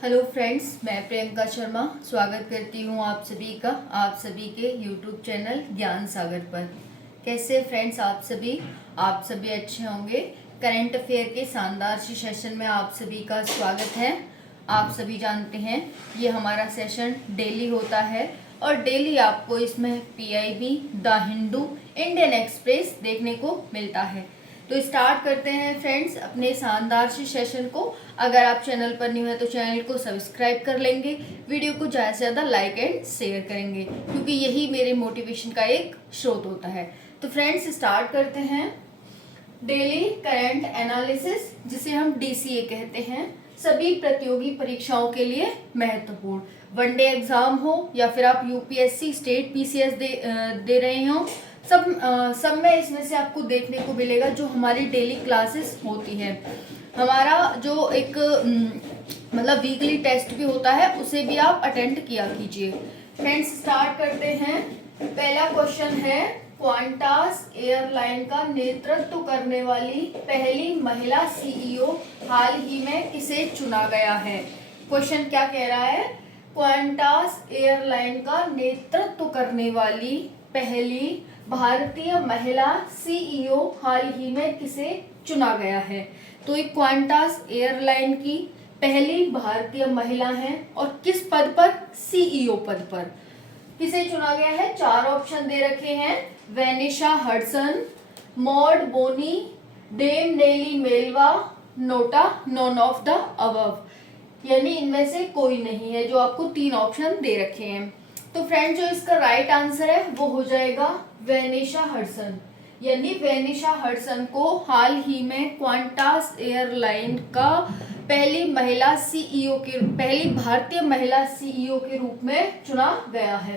Hello friends, मैं प्रियंका शर्मा स्वागत करती हूँ आप सभी के यूट्यूब चैनल ज्ञान सागर पर। कैसे फ्रेंड्स आप सभी अच्छे होंगे। करंट अफेयर के शानदार सी सेशन में आप सभी का स्वागत है। आप सभी जानते हैं ये हमारा सेशन डेली होता है और डेली आपको इसमें PIB, the Hindu, Indian express देखने को मिलता है। तो स्टार्ट करते हैं फ्रेंड्स अपने शानदार से सेशन को। अगर आप चैनल पर न्यू है तो चैनल को सब्सक्राइब कर लेंगे, वीडियो को ज़्यादा से ज़्यादा लाइक एंड शेयर करेंगे क्योंकि यही मेरे मोटिवेशन का एक स्रोत होता है। तो फ्रेंड्स स्टार्ट करते हैं। डेली करंट एनालिसिस, जिसे हम डीसीए कहते हैं, सभी प्रतियोगी परीक्षाओं के लिए महत्वपूर्ण। वनडे एग्जाम हो या फिर आप यूपीएससी, स्टेट पीसीएस दे रहे हो, सब में इसमें से आपको देखने को मिलेगा जो हमारी डेली क्लासेस होती है। हमारा जो एक मतलब वीकली टेस्ट भी होता है उसे भी आप अटेंड किया कीजिए। फ्रेंड्स स्टार्ट करते हैं। पहला क्वेश्चन है, क्वांटास एयरलाइन का नेतृत्व करने वाली पहली महिला सीईओ हाल ही में किसे चुना गया है। क्वेश्चन क्या कह रहा है, क्वांटास एयरलाइन का नेतृत्व करने वाली पहली भारतीय महिला सीईओ हाल ही में किसे चुना गया है। तो एक क्वांटास एयरलाइन की पहली भारतीय महिला है और किस पद पर, सीईओ पद पर किसे चुना गया है। चार ऑप्शन दे रखे हैं, वेनिशा हडसन, मॉड बोनी, डेम नेली मेलवा, NOTA none of the above, यानी इनमें से कोई नहीं है, जो आपको तीन ऑप्शन दे रखे हैं। तो फ्रेंड जो इसका राइट आंसर है वो हो जाएगा वेनिशा हडसन, यानी वेनिशा हडसन को हाल ही में क्वांटास एयरलाइन का पहली भारतीय महिला सीईओ के रूप में चुना गया है।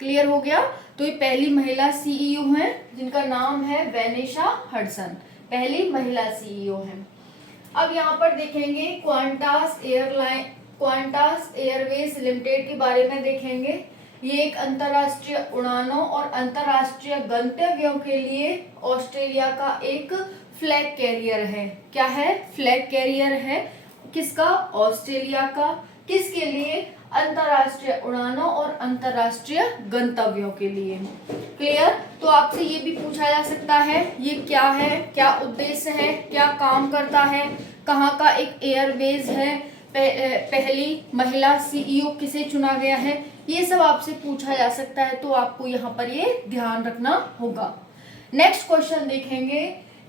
क्लियर हो गया। तो ये पहली महिला सीईओ हैं जिनका नाम है वेनिशा हडसन, पहली महिला सीईओ हैं। अब यहाँ पर देखेंगे क्वांटास एयरवेज लिमिटेड के बारे में देखेंगे। ये एक अंतरराष्ट्रीय उड़ानों और अंतरराष्ट्रीय गंतव्यों के लिए ऑस्ट्रेलिया का एक फ्लैग कैरियर है। क्या है, फ्लैग कैरियर है। किसका, ऑस्ट्रेलिया का। किसके लिए, अंतरराष्ट्रीय उड़ानों और अंतरराष्ट्रीय गंतव्यों के लिए। क्लियर। तो आपसे ये भी पूछा जा सकता है ये क्या है, क्या उद्देश्य है, क्या काम करता है, कहाँ का एक एयरबेस है, पहली महिला सीईओ किसे चुना गया है, ये सब आपसे पूछा जा सकता है। तो आपको यहाँ पर ये ध्यान रखना होगा। नेक्स्ट क्वेश्चन देखेंगे।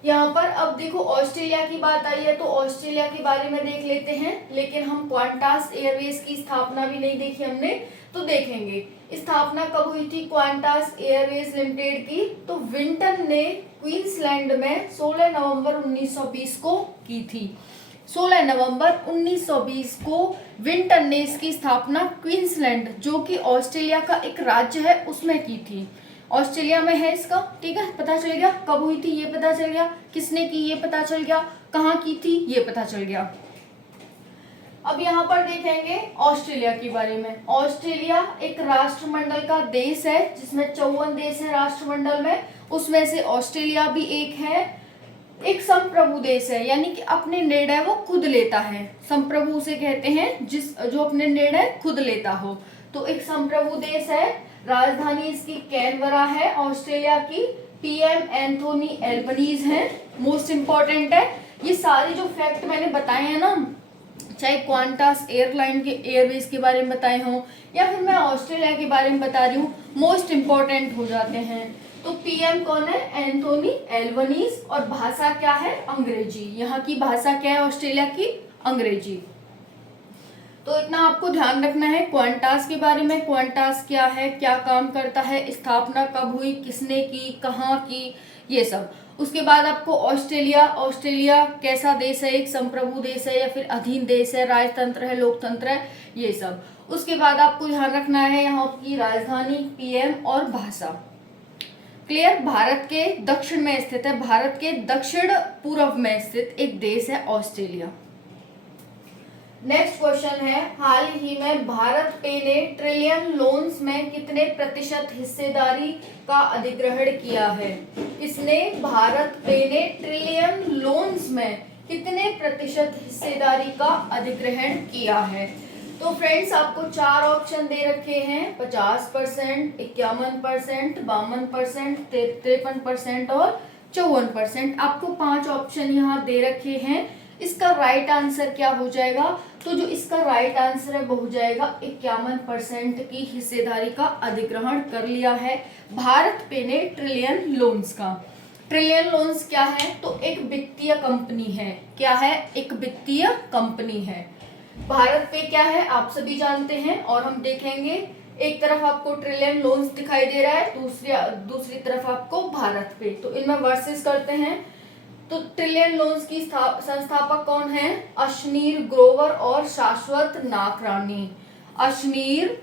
यहाँ पर अब देखो ऑस्ट्रेलिया की बात आई है तो ऑस्ट्रेलिया के बारे में देख लेते हैं, लेकिन हम क्वांटास एयरवेज की स्थापना भी नहीं देखी हमने, तो देखेंगे स्थापना कब हुई थी क्वांटास एयरवेज लिमिटेड की। तो विंटन ने क्वींसलैंड में 16 नवंबर 1920 को की थी। 16 नवंबर 1920 को विंटन ने इसकी स्थापना क्वींसलैंड, जो कि ऑस्ट्रेलिया का एक राज्य है, उसमें की थी। ऑस्ट्रेलिया में है इसका, ठीक है, पता चल गया। कब हुई थी ये पता चल गया, किसने की ये पता चल गया, कहाँ की थी ये पता चल गया। अब यहाँ पर देखेंगे ऑस्ट्रेलिया के बारे में। ऑस्ट्रेलिया एक राष्ट्रमंडल का देश है जिसमें 54 देश है राष्ट्रमंडल में, उसमें से ऑस्ट्रेलिया भी एक है। एक संप्रभु देश है, यानी कि अपने निर्णय वो खुद लेता है। संप्रभु उसे कहते हैं जो अपने निर्णय खुद लेता हो। तो एक संप्रभु देश है। राजधानी इसकी कैनबरा है ऑस्ट्रेलिया की। पीएम एंथोनी एल्बनीज हैं। मोस्ट इंपॉर्टेंट है ये सारे जो फैक्ट मैंने बताए हैं ना, चाहे क्वांटास एयरलाइन के एयरवेज के बारे में बताए हों या फिर मैं ऑस्ट्रेलिया के बारे में बता रही हूँ, मोस्ट इंपॉर्टेंट हो जाते हैं। तो पीएम कौन है, एंथोनी एल्बनीज, और भाषा क्या है, अंग्रेजी। यहाँ की भाषा क्या है ऑस्ट्रेलिया की, अंग्रेजी। तो इतना आपको ध्यान रखना है क्वांटास के बारे में। क्वांटास क्या है, क्या काम करता है, स्थापना कब हुई, किसने की, कहाँ की, ये सब। उसके बाद आपको ऑस्ट्रेलिया कैसा देश है, एक संप्रभु देश है या फिर अधीन देश है, राजतंत्र है, लोकतंत्र है, ये सब। उसके बाद आपको ध्यान रखना है यहाँ की राजधानी, पीएम और भाषा। क्लियर। भारत के दक्षिण में स्थित है, भारत के दक्षिण पूर्व में स्थित एक देश है ऑस्ट्रेलिया। नेक्स्ट क्वेश्चन है, हाल ही में भारत पे ने ट्रिलियन लोन्स में कितने प्रतिशत हिस्सेदारी का अधिग्रहण किया है। इसने भारत पे ने ट्रिलियन लोन्स में कितने प्रतिशत हिस्सेदारी का अधिग्रहण किया है। तो फ्रेंड्स आपको 4 ऑप्शन दे रखे हैं, 50%, 51%, 52%, 53% और 54%। आपको 5 ऑप्शन यहाँ दे रखे हैं। इसका राइट आंसर क्या हो जाएगा? तो जो इसका राइट आंसर है वो हो जाएगा 51% की हिस्सेदारी का अधिग्रहण कर लिया है भारत पे ने ट्रिलियन लोन्स का। ट्रिलियन लोन्स क्या है? तो एक वित्तीय कंपनी है। क्या है? एक वित्तीय कंपनी है। भारत पे क्या है आप सभी जानते हैं, और हम देखेंगे एक तरफ आपको ट्रिलियन लोन्स दिखाई दे रहा है, दूसरी तरफ आपको भारत पे। तो इनमें वर्सेस करते हैं। तो ट्रिलियन लोन्स की संस्थापक कौन है? अशनीर ग्रोवर और शाश्वत नाकरानी। अशनीर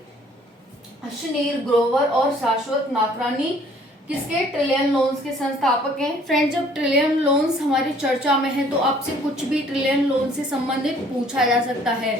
ग्रोवर और शाश्वत नाकरानी किसके? ट्रिलियन लोन्स के संस्थापक हैं। फ्रेंड्स जब ट्रिलियन लोन्स हमारी चर्चा में है तो आपसे कुछ भी ट्रिलियन लोन से संबंधित पूछा जा सकता है,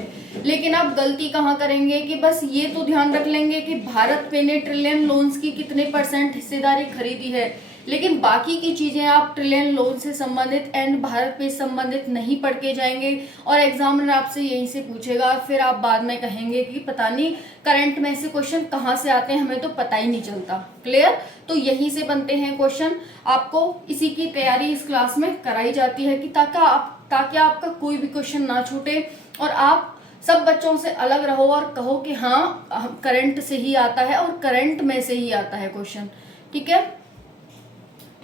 लेकिन आप गलती कहाँ करेंगे कि बस ये तो ध्यान रख लेंगे कि भारत पे ने ट्रिलियन लोन्स की कितने % हिस्सेदारी खरीदी है, लेकिन बाकी की चीजें आप ट्रिलियन लोन से संबंधित एंड भारत पे संबंधित नहीं पढ़ के जाएंगे और एग्जामिनर आपसे यहीं से पूछेगा, फिर आप बाद में कहेंगे कि पता नहीं करंट में से क्वेश्चन कहाँ से आते हैं, हमें तो पता ही नहीं चलता। क्लियर? तो यहीं से बनते हैं क्वेश्चन। आपको इसी की तैयारी इस क्लास में कराई जाती है कि ताकि आपका कोई भी क्वेश्चन ना छूटे और आप सब बच्चों से अलग रहो और कहो कि हाँ करंट से ही आता है और करंट में से ही आता है क्वेश्चन। ठीक है?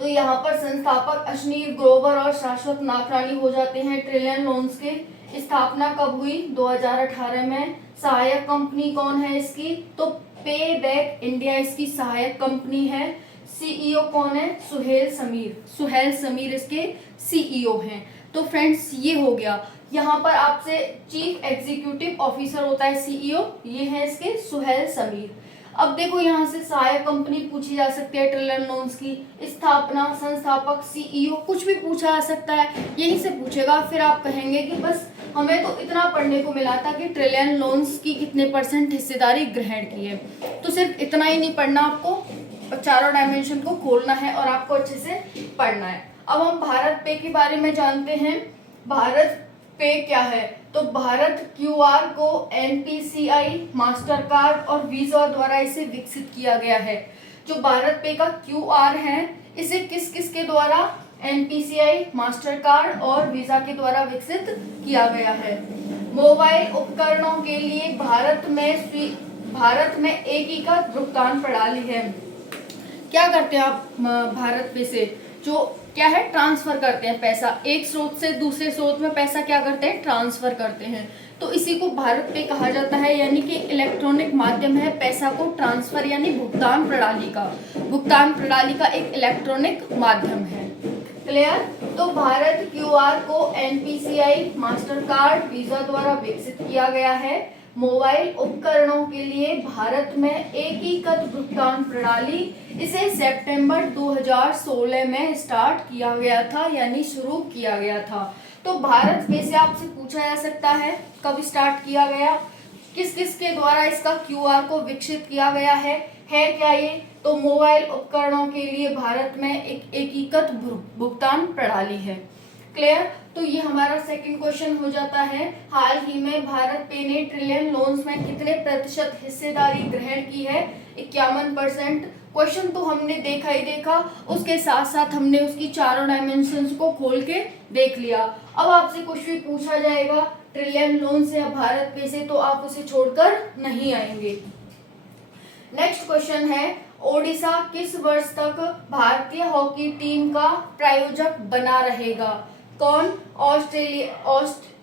तो यहाँ पर संस्थापक अशनीर ग्रोवर और शाश्वत नाकरानी हो जाते हैं ट्रिलियन लोन्स के। स्थापना कब हुई? 2018 में। सहायक कंपनी कौन है इसकी? तो पे बैक इंडिया इसकी सहायक कंपनी है। सीईओ कौन है? सुहेल समीर इसके सीईओ हैं। तो फ्रेंड्स ये हो गया। यहाँ पर आपसे चीफ एग्जीक्यूटिव ऑफिसर होता है सीईओ, ये है इसके सुहेल समीर। अब देखो यहाँ से सहायक कंपनी पूछी जा सकती है ट्रिलियन लोन्स की, स्थापना, संस्थापक, सीईओ, कुछ भी पूछा जा सकता है, यहीं से पूछेगा। फिर आप कहेंगे कि बस हमें तो इतना पढ़ने को मिला था कि ट्रिलियन लोन्स की कितने % हिस्सेदारी ग्रहण की है। तो सिर्फ इतना ही नहीं पढ़ना, आपको चारों डायमेंशन को खोलना है और आपको अच्छे से पढ़ना है। अब हम भारत पे के बारे में जानते हैं। भारत पे क्या है? तो भारत क्यूआर को एनपीसीआई, मास्टर कार्ड और वीजा द्वारा इसे विकसित किया गया है। जो भारत पे का क्यूआर है इसे किस किस के द्वारा? एनपीसीआई, मास्टर कार्ड और वीजा के द्वारा विकसित किया गया है। मोबाइल उपकरणों के लिए भारत में एकीकृत भुगतान प्रणाली है। क्या करते हैं आप भारत पे से? जो क्या है? ट्रांसफर करते हैं पैसा, एक स्रोत से दूसरे स्रोत में पैसा क्या करते हैं? ट्रांसफर करते हैं। तो इसी को भारत पे कहा जाता है, यानी कि इलेक्ट्रॉनिक माध्यम है पैसा को ट्रांसफर, यानी भुगतान प्रणाली का एक इलेक्ट्रॉनिक माध्यम है। क्लियर? तो भारत क्यूआर को एनपीसीआई, मास्टर कार्ड, वीजा द्वारा विकसित किया गया है। मोबाइल उपकरणों के लिए भारत में एकीकृत भुगतान प्रणाली, इसे सितंबर 2016 में स्टार्ट किया गया था, यानी शुरू किया गया था। तो भारत पे से आपसे पूछा जा सकता है कब स्टार्ट किया गया, किस किस के द्वारा इसका क्यूआर को विकसित किया गया है क्या ये? तो मोबाइल उपकरणों के लिए भारत में एक एकीकृत भुगतान प्रणाली है। क्लियर? तो ये हमारा सेकंड क्वेश्चन हो जाता है। हाल ही में भारत पे ने ट्रिलियन लोन्स में कितने % हिस्सेदारी ग्रहण की है? 51%। क्वेश्चन तो हमने देखा ही देखा, उसके साथ साथ हमने उसकी चारों डायमेंशंस को खोल के देख लिया। अब आपसे कुछ भी पूछा जाएगा ट्रिलियन लोन से या भारत पे से तो आप उसे छोड़कर नहीं आएंगे। नेक्स्ट क्वेश्चन है, ओडिशा किस वर्ष तक भारतीय हॉकी टीम का प्रायोजक बना रहेगा? कौन?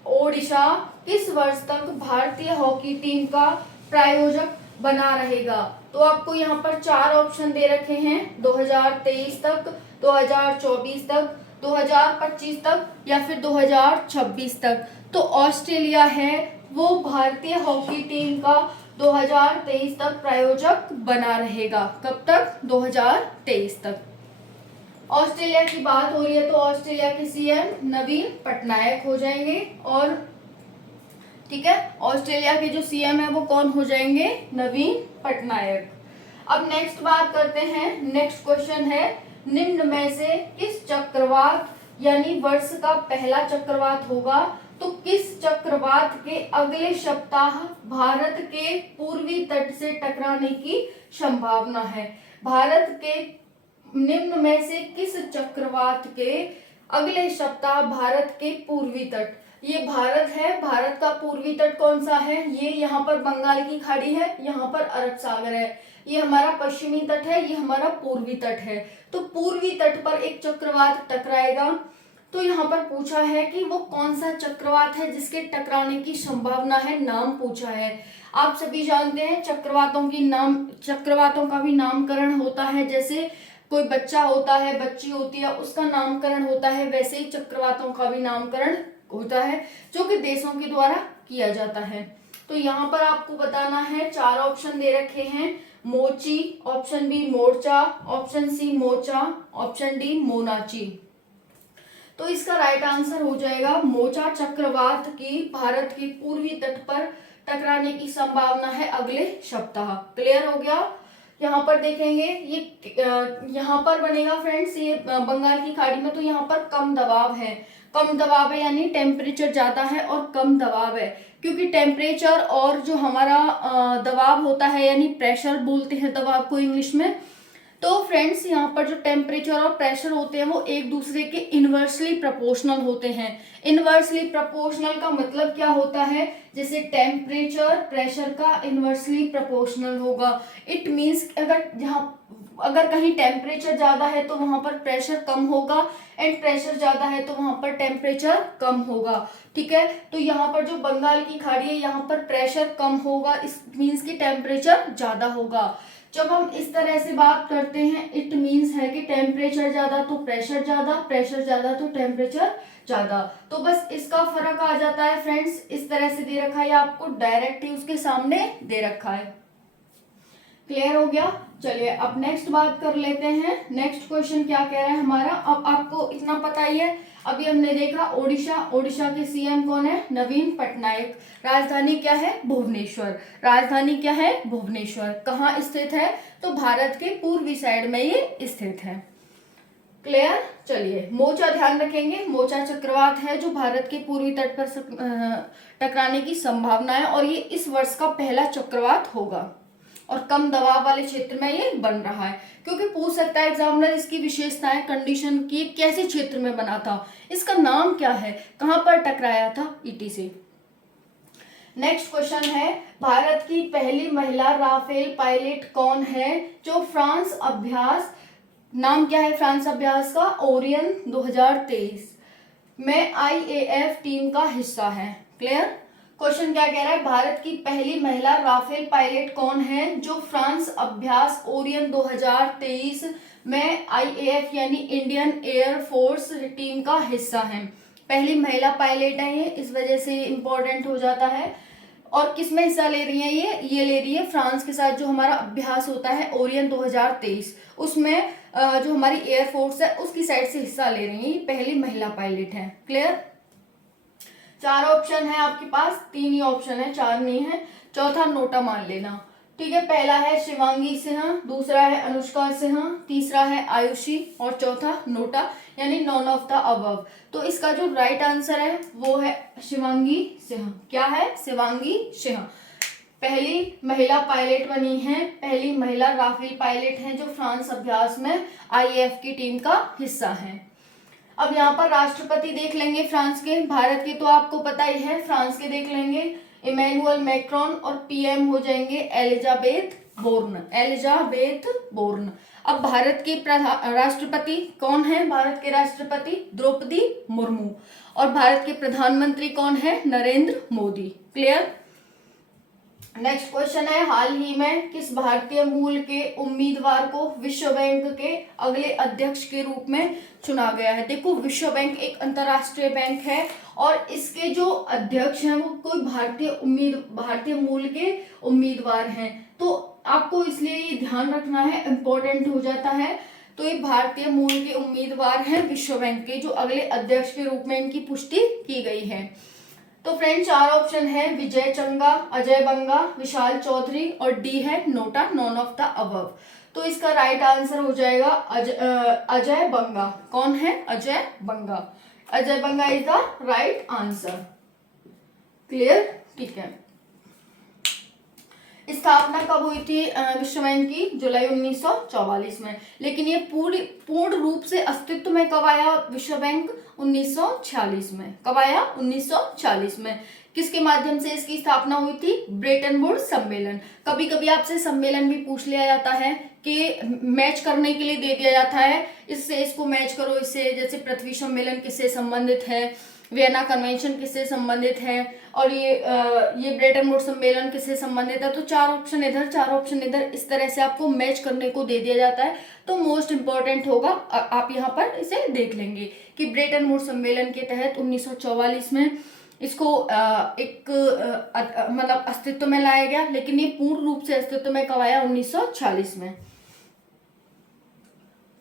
ओडिशा किस वर्ष तक भारतीय हॉकी टीम का प्रायोजक बना रहेगा? तो आपको यहाँ पर 4 ऑप्शन दे रखे हैं, 2023 तक, 2024 तक, 2025 तक या फिर 2026 तक। तो ऑस्ट्रेलिया है वो भारतीय हॉकी टीम का 2023 तक प्रायोजक बना रहेगा। कब तक? 2023 तक। ऑस्ट्रेलिया की बात हो रही है तो ऑस्ट्रेलिया के सीएम नवीन पटनायक हो जाएंगे। और ठीक है, ऑस्ट्रेलिया के जो सीएम है वो कौन हो जाएंगे? नवीन पटनायक। अब नेक्स्ट बात करते हैं, नेक्स्ट क्वेश्चन है, निम्न में से किस चक्रवात यानी वर्ष का पहला चक्रवात होगा, तो किस चक्रवात के अगले सप्ताह भारत के पूर्वी तट से टकराने की संभावना है? भारत के निम्न में से किस चक्रवात के अगले सप्ताह भारत के पूर्वी तट, ये भारत है, भारत का पूर्वी तट कौन सा है? ये यहाँ पर बंगाल की खाड़ी है, यहाँ पर अरब सागर है, ये हमारा पश्चिमी तट है, ये हमारा पूर्वी तट है। तो पूर्वी तट पर एक चक्रवात टकराएगा। तो यहाँ पर पूछा है कि वो कौन सा चक्रवात है जिसके टकराने की संभावना है, नाम पूछा है। आप सभी जानते हैं चक्रवातों का भी नामकरण होता है, जैसे कोई बच्चा होता है, बच्ची होती है, उसका नामकरण होता है, वैसे ही चक्रवातों का भी नामकरण होता है जो कि देशों के द्वारा किया जाता है। तो यहाँ पर आपको बताना है, 4 ऑप्शन दे रखे हैं, मोची, ऑप्शन बी मोर्चा, ऑप्शन सी मोचा, ऑप्शन डी मोनाची। तो इसका राइट आंसर हो जाएगा मोचा चक्रवात की भारत के पूर्वी तट पर टकराने की संभावना है अगले सप्ताह। क्लियर हो गया? यहाँ पर देखेंगे ये यहाँ पर बनेगा फ्रेंड्स, ये बंगाल की खाड़ी में, तो यहाँ पर कम दबाव है, कम दबाव है यानी टेम्परेचर ज्यादा है और कम दबाव है, क्योंकि टेम्परेचर और जो हमारा दबाव होता है यानी प्रेशर बोलते हैं दबाव को इंग्लिश में। तो फ्रेंड्स यहाँ पर जो टेम्परेचर और प्रेशर होते हैं वो एक दूसरे के इनवर्सली प्रोपोर्शनल होते हैं। इनवर्सली प्रोपोर्शनल का मतलब क्या होता है? जैसे टेम्परेचर प्रेशर का इनवर्सली प्रोपोर्शनल होगा। इट मीन्स अगर कहीं टेम्परेचर ज्यादा है तो वहां पर प्रेशर कम होगा, एंड प्रेशर ज्यादा है तो वहां पर टेम्परेचर कम होगा। ठीक है, तो यहाँ पर जो बंगाल की खाड़ी है यहाँ पर प्रेशर कम होगा, इस मीन्स की टेम्परेचर ज्यादा होगा। जब हम इस तरह से बात करते हैं, इट मीन्स है कि टेम्परेचर ज्यादा तो प्रेशर ज्यादा, प्रेशर ज्यादा तो टेम्परेचर ज्यादा। तो बस इसका फर्क आ जाता है फ्रेंड्स, इस तरह से दे रखा है, आपको डायरेक्ट ही उसके सामने दे रखा है। क्लियर हो गया? चलिए अब नेक्स्ट बात कर लेते हैं। नेक्स्ट क्वेश्चन क्या कह रहा है हमारा, अब आपको इतना पता ही है, अभी हमने देखा ओडिशा, ओडिशा के सीएम कौन है? नवीन पटनायक। राजधानी क्या है? भुवनेश्वर। राजधानी क्या है? भुवनेश्वर। कहाँ स्थित है? तो भारत के पूर्वी साइड में ये स्थित है। क्लियर? चलिए मोचा ध्यान रखेंगे, मोचा चक्रवात है जो भारत के पूर्वी तट पर टकराने की संभावना है, और ये इस वर्ष का पहला चक्रवात होगा और कम दबाव वाले क्षेत्र में ये बन रहा है, क्योंकि पूछ सकता है एग्जामिनर इसकी विशेषताएं, कंडीशन की, कैसे क्षेत्र में बना था, इसका नाम क्या है, कहां पर टकराया था, ईटीसी। नेक्स्ट क्वेश्चन है, भारत की पहली महिला राफेल पायलट कौन है जो फ्रांस अभ्यास, नाम क्या है फ्रांस अभ्यास का? ओरियन 2023 में आईएएफ टीम का हिस्सा है। क्लियर? क्वेश्चन क्या कह रहा है, भारत की पहली महिला राफेल पायलट कौन है जो फ्रांस अभ्यास ओरियन 2023 में आईएएफ यानी इंडियन एयर फोर्स टीम का हिस्सा है। पहली महिला पायलट है ये, इस वजह से इंपॉर्टेंट हो जाता है। और किस में हिस्सा ले रही है ये ले रही है फ्रांस के साथ जो हमारा अभ्यास होता है ओरियन 2023, उसमें जो हमारी एयरफोर्स है उसकी साइड से हिस्सा ले रही है, ये पहली महिला पायलट है। क्लियर? 4 ऑप्शन है आपके पास, 3 ही ऑप्शन है, 4 नहीं है। चौथा नोटा मान लेना। ठीक है, पहला है शिवांगी सिन्हा, दूसरा है अनुष्का सिन्हा, तीसरा है आयुषी और चौथा नोटा, यानी नॉन ऑफ द अबव। तो इसका जो राइट आंसर है वो है शिवांगी सिन्हा। क्या है? शिवांगी सिन्हा पहली महिला पायलट बनी है, पहली महिला राफेल पायलट है जो फ्रांस अभ्यास में आईएएफ की टीम का हिस्सा है। अब यहाँ पर राष्ट्रपति देख लेंगे फ्रांस के, भारत के तो आपको पता ही है, फ्रांस के देख लेंगे इमैनुअल मैक्रोन, और पीएम हो जाएंगे एलिजाबेथ बोर्न, एलिजाबेथ बोर्न। अब भारत के राष्ट्रपति कौन है? भारत के राष्ट्रपति द्रौपदी मुर्मू, और भारत के प्रधानमंत्री कौन है? Narendra Modi. Clear? Next question है, हाल ही में किस भारतीय मूल के उम्मीदवार को विश्व बैंक के अगले अध्यक्ष के रूप में चुना गया है? देखो, विश्व बैंक एक अंतरराष्ट्रीय बैंक है और इसके जो अध्यक्ष हैं वो कोई भारतीय मूल के उम्मीदवार हैं, तो आपको इसलिए ये ध्यान रखना है, इंपॉर्टेंट हो जाता है। तो ये भारतीय मूल के उम्मीदवार हैं विश्व बैंक के, जो अगले अध्यक्ष के रूप में इनकी पुष्टि की गई है। तो फ्रेंड 4 ऑप्शन है, विजय चंगा, अजय बंगा, विशाल चौधरी और डी है NOTA, none of the above. तो इसका राइट आंसर हो जाएगा अजय बंगा। कौन है? Ajay Banga. Ajay Banga is the right answer. Clear? ठीक है। स्थापना कब हुई थी विश्व बैंक की? जुलाई 1944 में। लेकिन ये पूर्ण रूप से अस्तित्व में कब आया विश्व बैंक? 1946 में। कब आया? 1946 में। किसके माध्यम से इसकी स्थापना हुई थी? ब्रेटन वुड्स सम्मेलन। कभी कभी आपसे सम्मेलन भी पूछ लिया जाता है कि मैच करने के लिए दे दिया जाता है, इससे इसको मैच करो, इससे जैसे पृथ्वी सम्मेलन किससे संबंधित है, वियना कन्वेंशन किससे संबंधित है, और ये ब्रेटन वुड्स सम्मेलन किससे संबंधित है। तो 4 ऑप्शन इधर, 4 ऑप्शन इधर, इस तरह से आपको मैच करने को दे दिया जाता है। तो मोस्ट इंपॉर्टेंट होगा, आप यहाँ पर इसे देख लेंगे कि ब्रेटन वुड्स सम्मेलन के तहत 1944 में इसको मतलब अस्तित्व में लाया गया। लेकिन ये पूर्ण रूप से अस्तित्व में कब आया? 1946 में।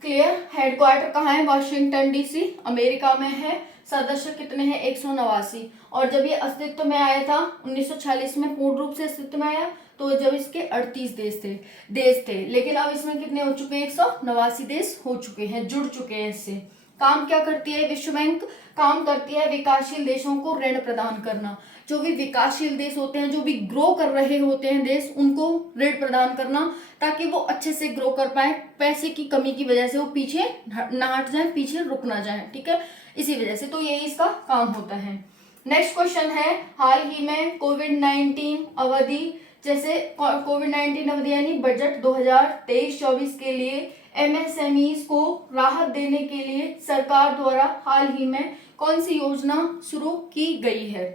क्लियर? हेडक्वार्टर कहाँ है? वाशिंगटन डीसी, अमेरिका में है। सदस्य कितने हैं? 189। और जब ये अस्तित्व में आया था 1946 में, पूर्ण रूप से अस्तित्व में आया, तो जब इसके 38 देश थे। लेकिन अब इसमें कितने हो चुके हैं? 189 देश हो चुके हैं, जुड़ चुके हैं इससे। काम क्या करती है विश्व बैंक? काम करती है विकासशील देशों को ऋण प्रदान करना। जो भी विकासशील देश होते हैं, जो भी ग्रो कर रहे होते हैं देश, उनको ऋण प्रदान करना, ताकि वो अच्छे से ग्रो कर पाए। पैसे की कमी की वजह से वो पीछे ना हट जाए, पीछे रुक ना जाए। ठीक है, इसी वजह से तो ये इसका काम होता है। नेक्स्ट क्वेश्चन है, हाल ही में कोविड-19 अवधि, जैसे कोविड-19 अवधि यानी बजट 2023-24 के लिए एमएसएमईज को राहत देने के लिए सरकार द्वारा हाल ही में कौन सी योजना शुरू की गई है?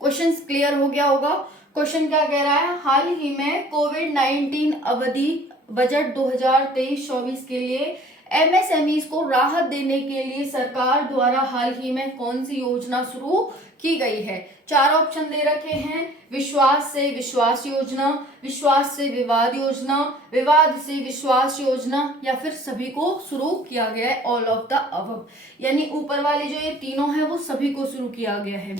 क्वेश्चन क्लियर हो गया होगा। क्वेश्चन क्या कह रहा है? हाल ही में कोविड-19 अवधि बजट 2023-24 के लिए एमएसएमईज को राहत देने के लिए सरकार द्वारा हाल ही में कौन सी योजना शुरू की गई है? 4 ऑप्शन दे रखे हैं। विश्वास से विश्वास योजना, विश्वास से विवाद योजना, विवाद से विश्वास योजना, या फिर सभी को शुरू किया गया है, ऑल ऑफ द अबव। यानी ऊपर वाले जो ये तीनों हैं वो सभी को शुरू किया गया है।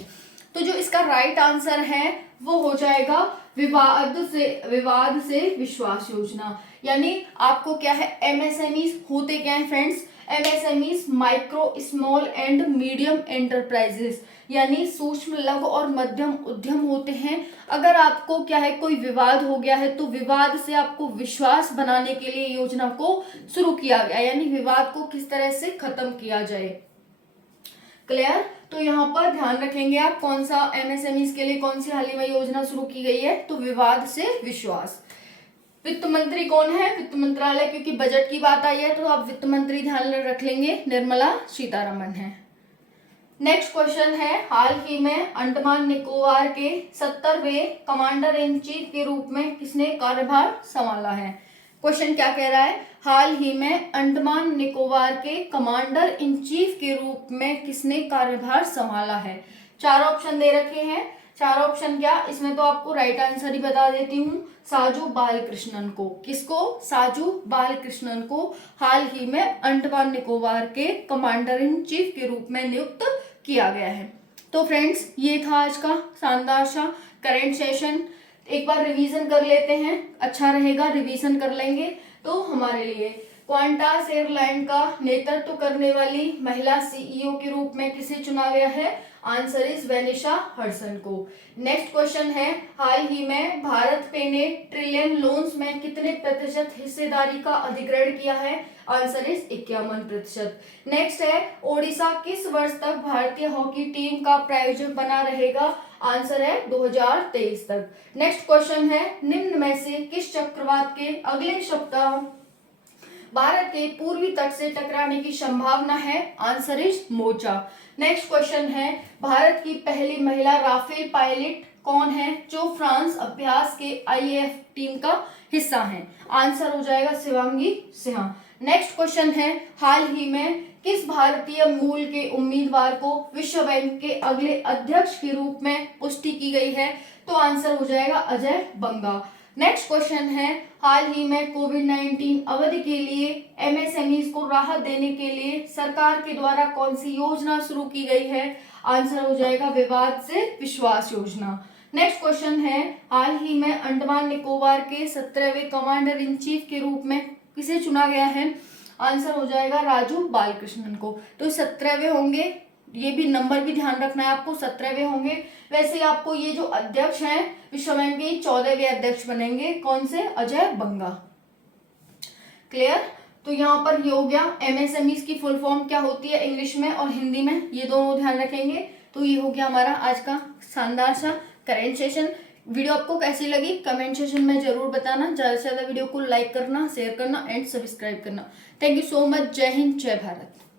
तो जो इसका राइट आंसर है वो हो जाएगा विवाद से विश्वास योजना। यानी आपको क्या है, एमएसएमईज होते क्या है friends? MSMEs micro small and medium enterprises, यानी सूक्ष्म लघु और मध्यम उद्यम होते हैं। अगर आपको क्या है, कोई विवाद हो गया है, तो विवाद से आपको विश्वास बनाने के लिए योजना को शुरू किया गया, यानी विवाद को किस तरह से खत्म किया जाए। क्लियर? तो यहाँ पर ध्यान रखेंगे आप, कौन सा एमएसएमईज के लिए कौन सी हाल ही में योजना शुरू की गई है? तो विवाद से विश्वास। वित्त मंत्री कौन है? वित्त मंत्रालय, क्योंकि बजट की बात आई है तो आप वित्त मंत्री ध्यान रख लेंगे, निर्मला सीतारमण है। नेक्स्ट क्वेश्चन है, हाल ही में अंडमान निकोबार के 70वें कमांडर इन चीफ के रूप में किसने कार्यभार संभाला है? क्वेश्चन क्या कह रहा है? हाल ही में अंडमान निकोबार के कमांडर इन चीफ के रूप में किसने कार्यभार संभाला है? 4 ऑप्शन दे रखे हैं। 4 ऑप्शन क्या, इसमें तो आपको राइट आंसर ही बता देती हूँ। साजू बालकृष्णन को। किसको? साजू बालकृष्णन को हाल ही में अंडमान निकोबार के कमांडर इन चीफ के रूप में नियुक्त किया गया है। तो फ्रेंड्स, ये था आज का शानदार सा करेंट सेशन। एक बार रिवीजन कर लेते हैं, अच्छा रहेगा, रिवीजन कर लेंगे तो हमारे लिए। क्वांटास एयरलाइन का नेतृत्व करने वाली महिला सीईओ के रूप में किसे चुना गया है? आंसर इज वेनिशा हडसन को। नेक्स्ट क्वेश्चन है, हाल ही में भारत पे ने ट्रिलियन लोन्स में कितने प्रतिशत हिस्सेदारी का अधिग्रहण किया है? Answer is 51%। नेक्स्ट है, ओडिशा किस वर्ष तक भारतीय हॉकी टीम का प्रायोजक बना रहेगा? आंसर है 2023 तक। नेक्स्ट क्वेश्चन है, निम्न में से किस चक्रवात के अगले सप्ताह भारत के पूर्वी तट से टकराने की संभावना है? Answer is mocha. Next question है, भारत की पहली महिला राफेल पायलट कौन है जो फ्रांस अभ्यास के आईएएफ टीम का हिस्सा है? आंसर हो जाएगा शिवांगी सिन्हा। नेक्स्ट क्वेश्चन है, हाल ही में किस भारतीय मूल के उम्मीदवार को विश्व बैंक के अगले अध्यक्ष के रूप में पुष्टि की गई है? तो आंसर हो जाएगा अजय बंगा। नेक्स्ट क्वेश्चन है, हाल ही में कोविड-19 अवधि के लिए एमएसएमईज को राहत देने के लिए सरकार के द्वारा कौन सी योजना शुरू की गई है? आंसर हो जाएगा विवाद से विश्वास योजना। नेक्स्ट क्वेश्चन है, हाल ही में अंडमान निकोबार के 17वें कमांडर इन चीफ के रूप में किसे चुना गया है? आंसर हो जाएगा राजू बालकृष्णन को। तो 17वें होंगे, ये भी नंबर भी ध्यान रखना है आपको, 17वें होंगे। वैसे आपको ये जो अध्यक्ष हैं विश्व बैंक के 14वें अध्यक्ष बनेंगे, कौन से? अजय बंगा। क्लियर? तो यहाँ पर ये हो गया एमएसएमईज की फुल फॉर्म क्या होती है इंग्लिश में और हिंदी में, ये दोनों ध्यान रखेंगे। तो ये हो गया हमारा आज का शानदार सा करेंट सेशन। वीडियो आपको कैसी लगी कमेंट सेशन में जरूर बताना। ज्यादा से ज्यादा वीडियो को लाइक करना, शेयर करना एंड सब्सक्राइब करना। Thank you so much. जय हिंद, जय भारत।